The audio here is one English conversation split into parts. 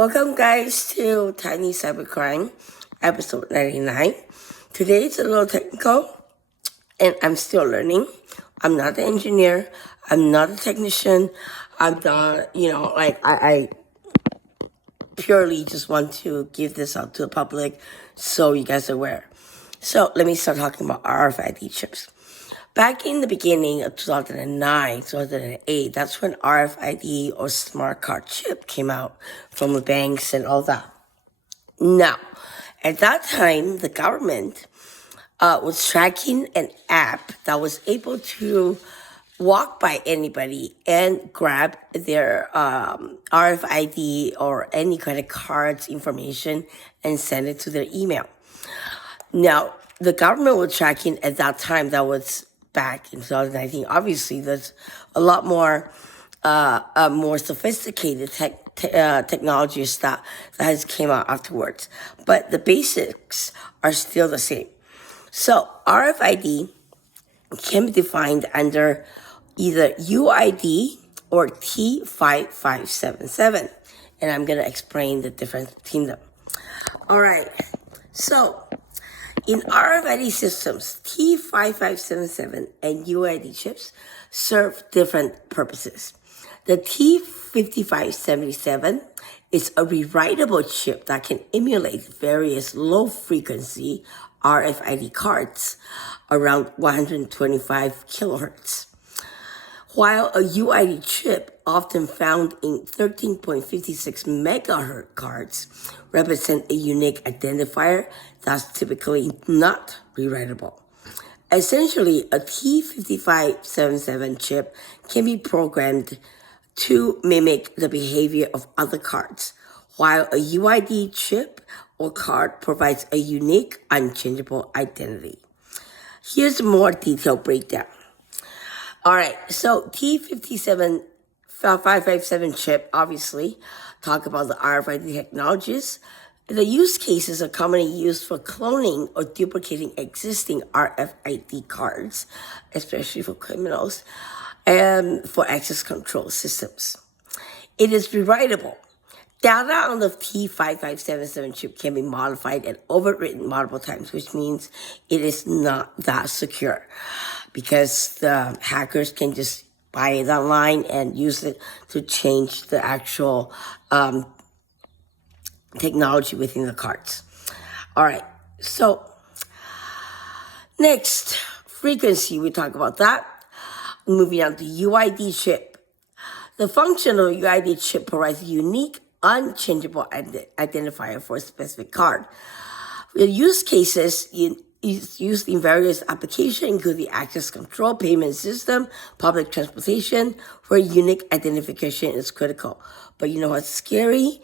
Welcome guys to Tiny Cybercrime, episode 99. Today it's a little technical and I'm still learning. I'm not an engineer. I'm not a technician. I'm not, I purely just want to give this out to the public so you guys are aware. So let me start talking about RFID chips. Back in the beginning of 2009, 2008, that's when RFID or smart card chip came out from the banks and all that. Now, at that time, the government was tracking an app that was able to walk by anybody and grab their RFID or any kind of cards information and send it to their email. Now, the government was tracking at that time, that was back in 2019. Obviously, there's a lot more sophisticated technologies that has came out afterwards. But the basics are still the same. So RFID can be defined under either UID or T5577. And I'm going to explain the difference between them. All right. So in RFID systems, T5577 and UID chips serve different purposes. The T5577 is a rewritable chip that can emulate various low-frequency RFID cards around 125 kilohertz, while a UID chip, often found in 13.56 megahertz cards, represent a unique identifier that's typically not rewritable. Essentially, a T5577 chip can be programmed to mimic the behavior of other cards, while a UID chip or card provides a unique, unchangeable identity. Here's a more detailed breakdown. All right, so T5577 chip, obviously, talk about the RFID technologies. The use cases are commonly used for cloning or duplicating existing RFID cards, especially for criminals, and for access control systems. It is rewritable. Data on the T5577 chip can be modified and overwritten multiple times, which means it is not that secure because the hackers can just buy it online and use it to change the actual technology within the cards. All right, so next, frequency, we talk about that. Moving on to UID chip. The function of UID chip provides a unique, unchangeable identifier for a specific card. The use cases is used in various applications, including access control, payment system, public transportation, where unique identification is critical. But you know what's scary?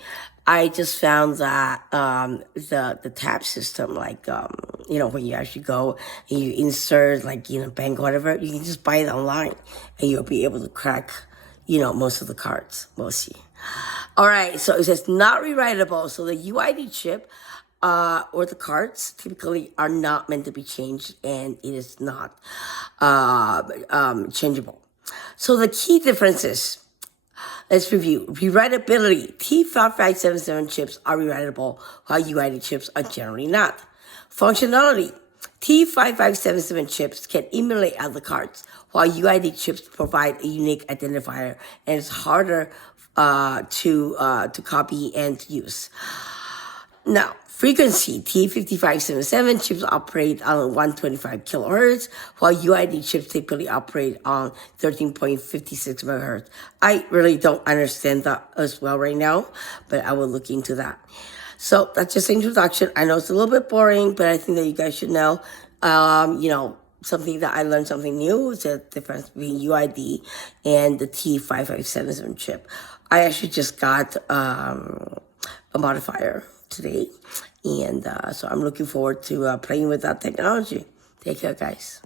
I just found that the tab system, like when you actually go and you insert bank or whatever, you can just buy it online and you'll be able to crack most of the cards. We'll see. All right, so it says not rewritable. So the UID chip or the cards typically are not meant to be changed, and it is not changeable. So the key differences. Let's review. Rewritability. T5577 chips are rewritable, while UID chips are generally not. Functionality. T5577 chips can emulate other cards, while UID chips provide a unique identifier, and it's harder to copy and to use. Now, frequency. T5577 chips operate on 125 kilohertz, while UID chips typically operate on 13.56 megahertz. I really don't understand that as well right now, but I will look into that. So that's just an introduction. I know it's a little bit boring, but I think that you guys should know, something that I learned something new is the difference between UID and the T5577 chip. I actually just got a modifier today, and so I'm looking forward to playing with that technology. Take care, guys.